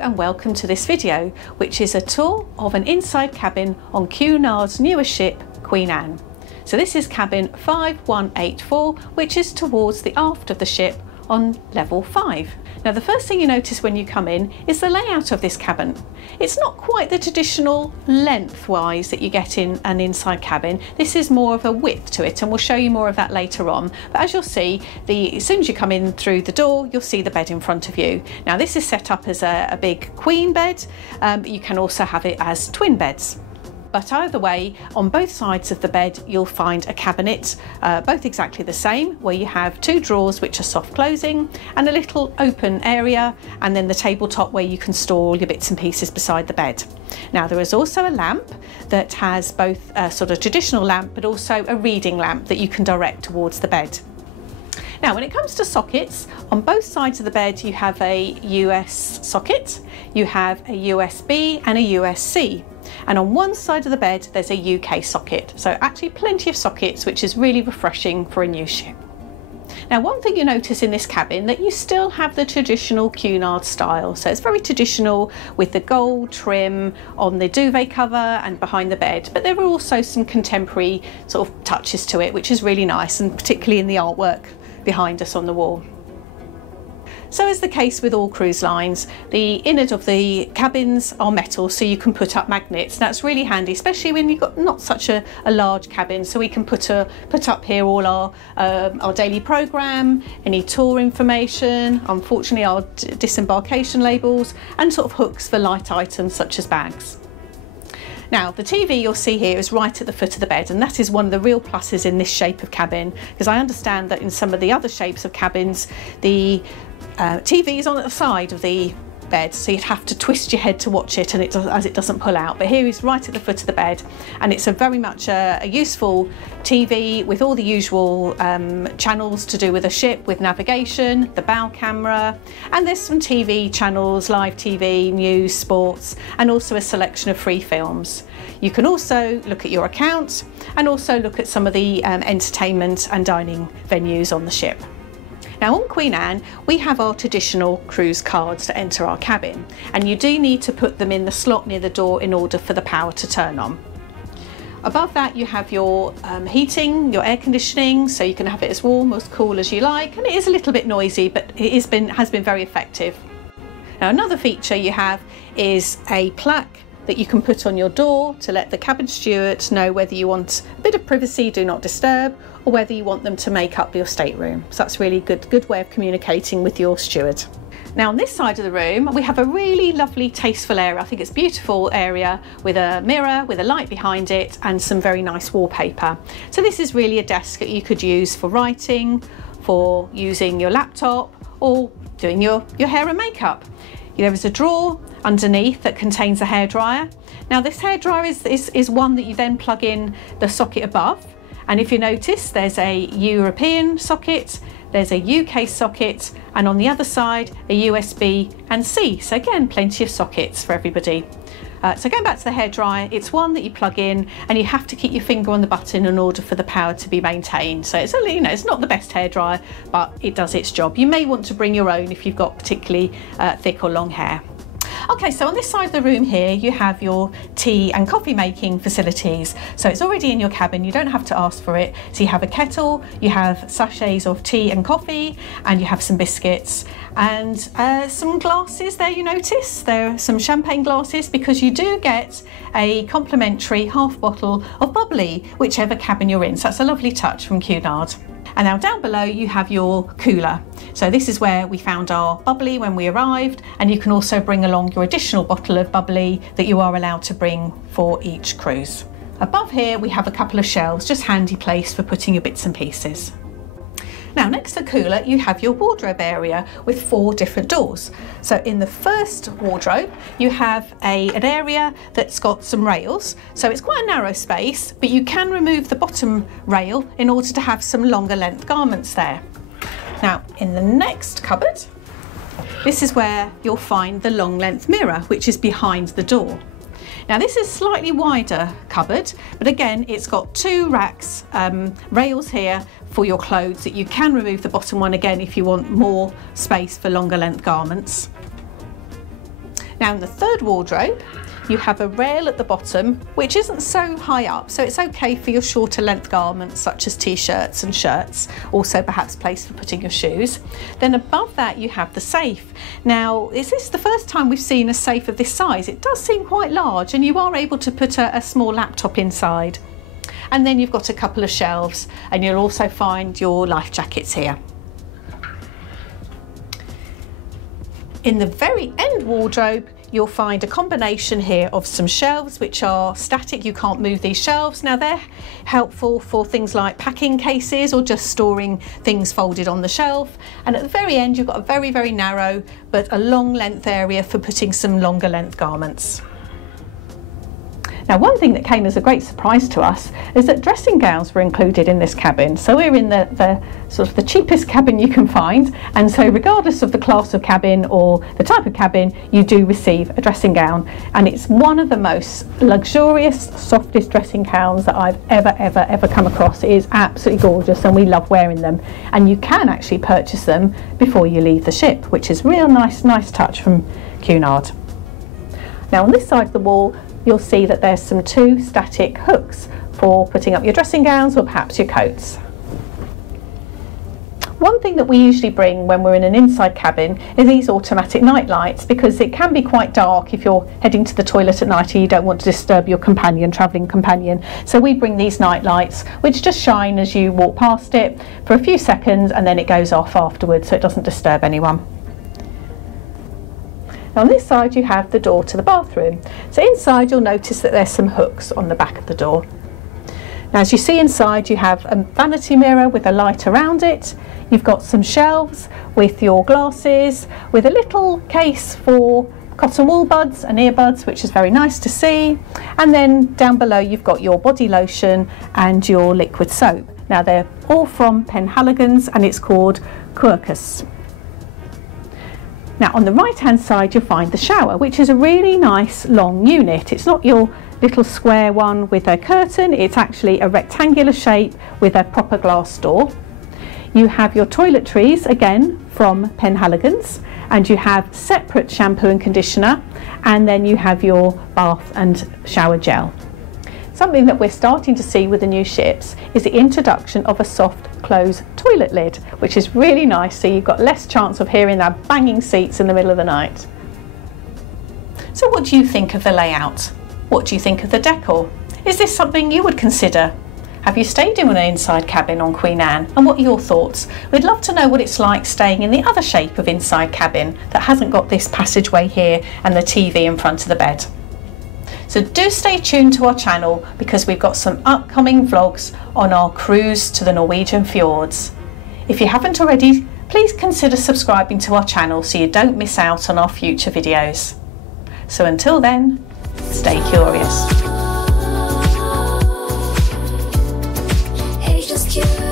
and welcome to this video, which is a tour of an inside cabin on Cunard's newest ship, Queen Anne. So this is cabin 5184, which is towards the aft of the ship on level 5. Now the first thing you notice when you come in is the layout of this cabin. It's not quite the traditional lengthwise that you get in an inside cabin. This is more of a width to it, and we'll show you more of that later on. But as you'll see, as soon as you come in through the door, you'll see the bed in front of you. Now this is set up as a big queen bed, but you can also have it as twin beds. But either way, on both sides of the bed, you'll find a cabinet, both exactly the same, where you have 2 drawers which are soft closing and a little open area, and then the tabletop where you can store all your bits and pieces beside the bed. Now there is also a lamp that has both a sort of traditional lamp but also a reading lamp that you can direct towards the bed. Now when it comes to sockets, on both sides of the bed you have a US socket, you have a USB and a USB-C. And on one side of the bed there's a UK socket, so actually plenty of sockets, which is really refreshing for a new ship. Now one thing you notice in this cabin, that you still have the traditional Cunard style, so it's very traditional with the gold trim on the duvet cover and behind the bed, but there are also some contemporary sort of touches to it, which is really nice, and particularly in the artwork behind us on the wall. So as the case with all cruise lines, the innard of the cabins are metal, so you can put up magnets. That's really handy, especially when you've got not such a large cabin, so we can put up here all our daily programme, any tour information, unfortunately our disembarkation labels, and sort of hooks for light items such as bags. Now the TV you'll see here is right at the foot of the bed, and that is one of the real pluses in this shape of cabin, because I understand that in some of the other shapes of cabins the TV is on at the side of the bed, so you'd have to twist your head to watch it, and it doesn't pull out. But here is right at the foot of the bed, and it's very much a useful TV with all the usual channels to do with a ship, with navigation, the bow camera, and there's some TV channels, live TV, news, sports, and also a selection of free films. You can also look at your account and also look at some of the entertainment and dining venues on the ship. Now on Queen Anne, we have our traditional cruise cards to enter our cabin, and you do need to put them in the slot near the door in order for the power to turn on. Above that you have your heating, your air conditioning, so you can have it as warm or as cool as you like, and it is a little bit noisy, but it has been very effective. Now another feature you have is a plaque that you can put on your door to let the cabin steward know whether you want a bit of privacy, do not disturb, or whether you want them to make up your stateroom. So that's really good way of communicating with your steward. Now on this side of the room we have a really lovely tasteful area. I think it's a beautiful area with a mirror with a light behind it and some very nice wallpaper. So this is really a desk that you could use for writing, for using your laptop, or doing your hair and makeup. There is a drawer underneath that contains a hairdryer. Now this hairdryer is one that you then plug in the socket above, and if you notice there's a European socket, there's a UK socket, and on the other side a USB and C. So again, plenty of sockets for everybody. So going back to the hairdryer, it's one that you plug in and you have to keep your finger on the button in order for the power to be maintained. So it's it's not the best hairdryer, but it does its job. You may want to bring your own if you've got particularly thick or long hair. Okay, so on this side of the room here you have your tea and coffee making facilities. So it's already in your cabin, you don't have to ask for it. So you have a kettle, you have sachets of tea and coffee, and you have some biscuits and some glasses there. You notice there are some champagne glasses because you do get a complimentary half bottle of bubbly whichever cabin you're in. So that's a lovely touch from Cunard. And now down below you have your cooler. So this is where we found our bubbly when we arrived, and you can also bring along your additional bottle of bubbly that you are allowed to bring for each cruise. Above here we have a couple of shelves, just handy place for putting your bits and pieces. Now next to the cooler you have your wardrobe area with 4 different doors. So in the first wardrobe you have an area that's got some rails, so it's quite a narrow space, but you can remove the bottom rail in order to have some longer length garments there. Now in the next cupboard, this is where you'll find the long length mirror, which is behind the door. Now this is a slightly wider cupboard, but again it's got 2 racks, rails here for your clothes that you can remove the bottom one again if you want more space for longer length garments. Now in the third wardrobe, you have a rail at the bottom, which isn't so high up, so it's okay for your shorter length garments such as t-shirts and shirts, also perhaps place for putting your shoes. Then above that you have the safe. Now, is this the first time we've seen a safe of this size? It does seem quite large, and you are able to put a small laptop inside. And then you've got a couple of shelves, and you'll also find your life jackets here. In the very end wardrobe, you'll find a combination here of some shelves which are static. You can't move these shelves. Now they're helpful for things like packing cases or just storing things folded on the shelf. And at the very end, you've got a very, very narrow but a long length area for putting some longer length garments. Now, one thing that came as a great surprise to us is that dressing gowns were included in this cabin. So we're in the sort of the cheapest cabin you can find, and so regardless of the class of cabin or the type of cabin, you do receive a dressing gown, and it's one of the most luxurious, softest dressing gowns that I've ever come across. It is absolutely gorgeous, and we love wearing them, and you can actually purchase them before you leave the ship, which is real nice touch from Cunard. Now on this side of the wall, you'll see that there's some two static hooks for putting up your dressing gowns or perhaps your coats. One thing that we usually bring when we're in an inside cabin is these automatic night lights, because it can be quite dark if you're heading to the toilet at night and you don't want to disturb your travelling companion. So we bring these night lights which just shine as you walk past it for a few seconds, and then it goes off afterwards so it doesn't disturb anyone. Now on this side you have the door to the bathroom. So inside you'll notice that there's some hooks on the back of the door. Now as you see inside, you have a vanity mirror with a light around it. You've got some shelves with your glasses, with a little case for cotton wool buds and earbuds, which is very nice to see. And then down below you've got your body lotion and your liquid soap. Now they're all from Penhaligon's, and it's called Quercus. Now on the right hand side you'll find the shower, which is a really nice long unit. It's not your little square one with a curtain, it's actually a rectangular shape with a proper glass door. You have your toiletries, again from Penhaligon's, and you have separate shampoo and conditioner, and then you have your bath and shower gel. Something that we're starting to see with the new ships is the introduction of a soft close toilet lid, which is really nice, so you've got less chance of hearing that banging seats in the middle of the night. So what do you think of the layout? What do you think of the decor? Is this something you would consider? Have you stayed in an inside cabin on Queen Anne, and what are your thoughts? We'd love to know what it's like staying in the other shape of inside cabin that hasn't got this passageway here and the TV in front of the bed. So do stay tuned to our channel, because we've got some upcoming vlogs on our cruise to the Norwegian fjords. If you haven't already, please consider subscribing to our channel so you don't miss out on our future videos. So until then, stay curious. Cute.